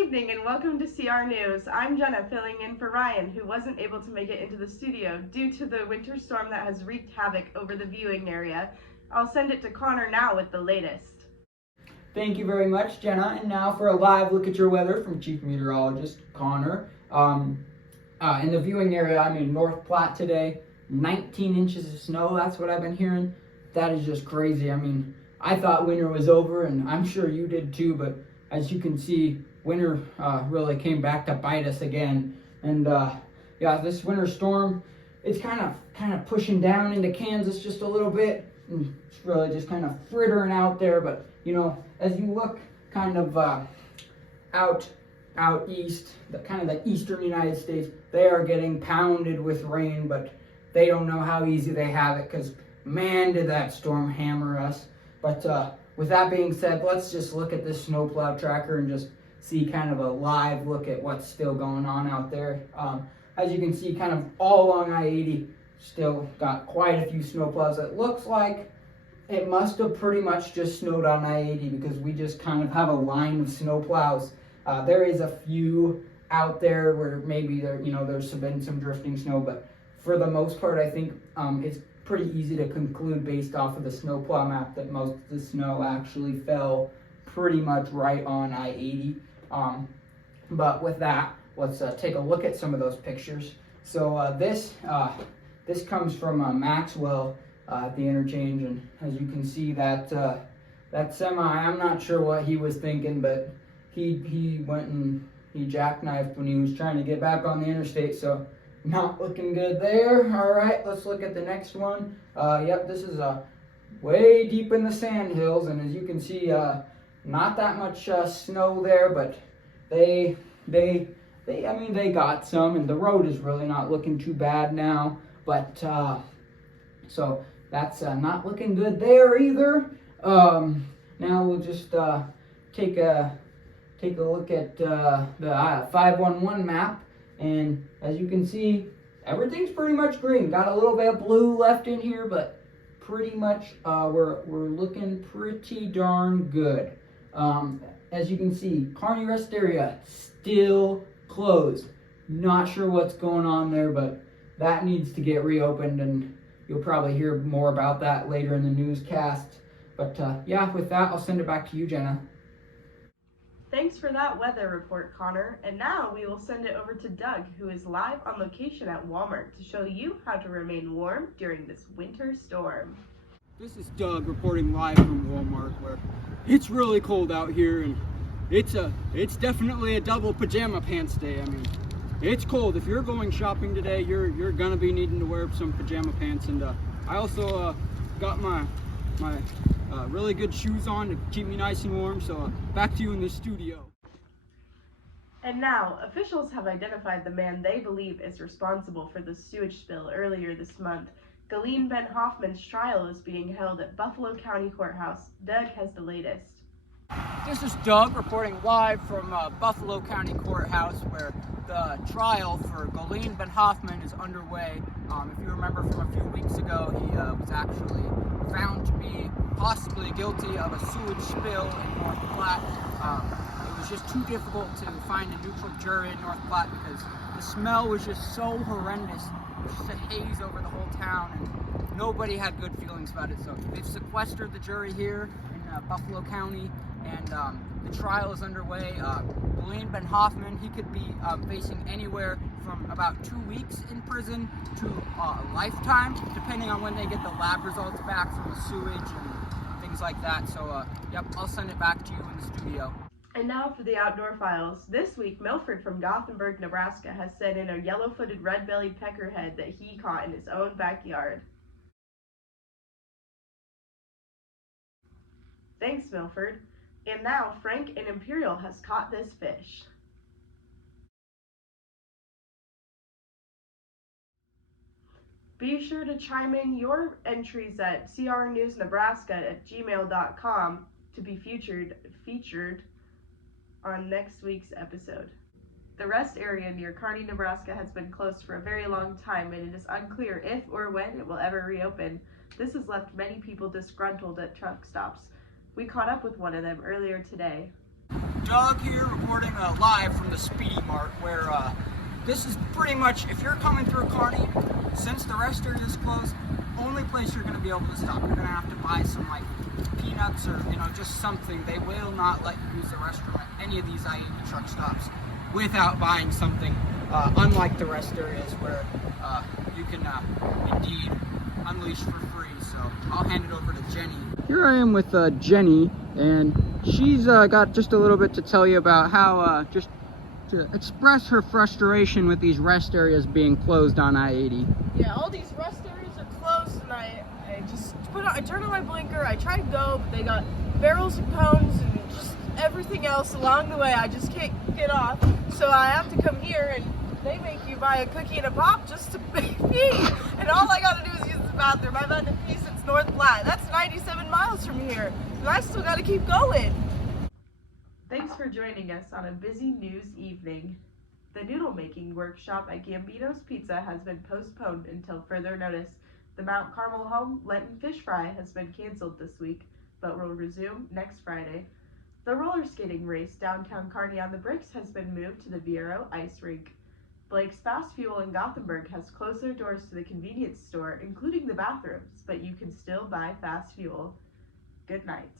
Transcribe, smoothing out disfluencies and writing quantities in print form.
evening and welcome to CR News. I'm Jenna, filling in for Ryan, who wasn't able to make it into the studio due to the winter storm that has wreaked havoc over the viewing area. I'll send it to Connor now with the latest. Thank you very much, Jenna. And now for a live look at your weather from Chief Meteorologist Connor. In the viewing area, I'm in North Platte today. 19 inches of snow, that's what I've been hearing. That is just crazy. I mean, I thought winter was over, and I'm sure you did too, but as you can see, winter really came back to bite us again. And yeah, this winter storm, it's kind of pushing down into Kansas just a little bit. And it's really just kind of frittering out there. But you know, as you look kind of out east, the eastern United States, they are getting pounded with rain, but they don't know how easy they have it, because man, did that storm hammer us. But with that being said, let's just look at this snowplow tracker and just see kind of a live look at what's still going on out there. As you can see, kind of all along I-80, still got quite a few snowplows. It looks like it must have pretty much just snowed on I-80, because we just kind of have a line of snowplows. There is a few out there where maybe there's been some drifting snow, but for the most part, I think it's pretty easy to conclude based off of the snowplow map that most of the snow actually fell pretty much right on I-80. But with that, let's take a look at some of those pictures. So this comes from Maxwell at the interchange, and as you can see, that semi, I'm not sure what he was thinking, but he went and he jackknifed when he was trying to get back on the interstate, so not looking good there. All right, let's look at the next one. Yep, this is way deep in the sand hills, and as you can see, not that much snow there, but they got some, and the road is really not looking too bad now. But so that's not looking good there either. Now we'll just take a look at the 511 map. And as you can see, everything's pretty much green. Got a little bit of blue left in here, but pretty much we're looking pretty darn good. As you can see, Kearney Rest Area still closed. Not sure what's going on there, but that needs to get reopened, and you'll probably hear more about that later in the newscast. But yeah, with that, I'll send it back to you, Jenna. Thanks for that weather report, Connor. And now we will send it over to Doug, who is live on location at Walmart to show you how to remain warm during this winter storm. This is Doug reporting live from Walmart, where it's really cold out here, and it's definitely a double pajama pants day. I mean, it's cold. If you're going shopping today, you're gonna be needing to wear some pajama pants. And I also got my really good shoes on to keep me nice and warm. So back to you in the studio. And now, officials have identified the man they believe is responsible for the sewage spill earlier this month. Galen Ben Hoffman's trial is being held at Buffalo County Courthouse. Doug has the latest. This is Doug reporting live from Buffalo County Courthouse, where the trial for Galen Ben Hoffman is underway. If you remember from a few weeks ago, he was actually found to be possibly guilty of a sewage spill in North Platte. It was just too difficult to find a neutral jury in North Platte because the smell was just so horrendous. It was just a haze over the whole town, and nobody had good feelings about it. So they've sequestered the jury here in Buffalo County, and the trial is underway. Galen Ben Hoffman, he could be facing anywhere from about 2 weeks in prison to a lifetime, depending on when they get the lab results back from the sewage and things like that. So, yep, I'll send it back to you in the studio. And now for the outdoor files. This week, Milford from Gothenburg, Nebraska has sent in a yellow-footed red-bellied peckerhead that he caught in his own backyard. Thanks, Milford. And now, Frank in Imperial has caught this fish. Be sure to chime in your entries at crnewsnebraska@gmail.com to be featured on next week's episode. The rest area near Kearney, Nebraska has been closed for a very long time, and it is unclear if or when it will ever reopen. This has left many people disgruntled at truck stops. We caught up with one of them earlier today. Doug here reporting live from the Speedy Mart, where this is pretty much, if you're coming through Kearney, since the rest area is closed, only place you're going to be able to stop. You're going to have to buy some like peanuts or just something. They will not let you use the restroom at any of these I-80 truck stops without buying something, unlike the rest areas where you can indeed unleash for free. So I'll hand it over to Jenny. Here I am with Jenny, and she's got just a little bit to tell you about how just to express her frustration with these rest areas being closed on I-80. Yeah, all these rest areas are closed, and I turn on my blinker, I try to go, but they got barrels and cones and just everything else along the way. I just can't get off, so I have to come here, and they make you buy a cookie and a pop just to pee, and all I gotta do is use the bathroom. I've had to pee since North Platte. That's 97 miles from here, and I still gotta keep going. Thanks for joining us on a busy news evening. The noodle making workshop at Gambino's Pizza has been postponed until further notice. The Mount Carmel Home Lenten Fish Fry has been canceled this week, but will resume next Friday. The roller skating race downtown Kearney on the Bricks has been moved to the Viero Ice Rink. Blake's Fast Fuel in Gothenburg has closed their doors to the convenience store, including the bathrooms, but you can still buy fast fuel. Good night.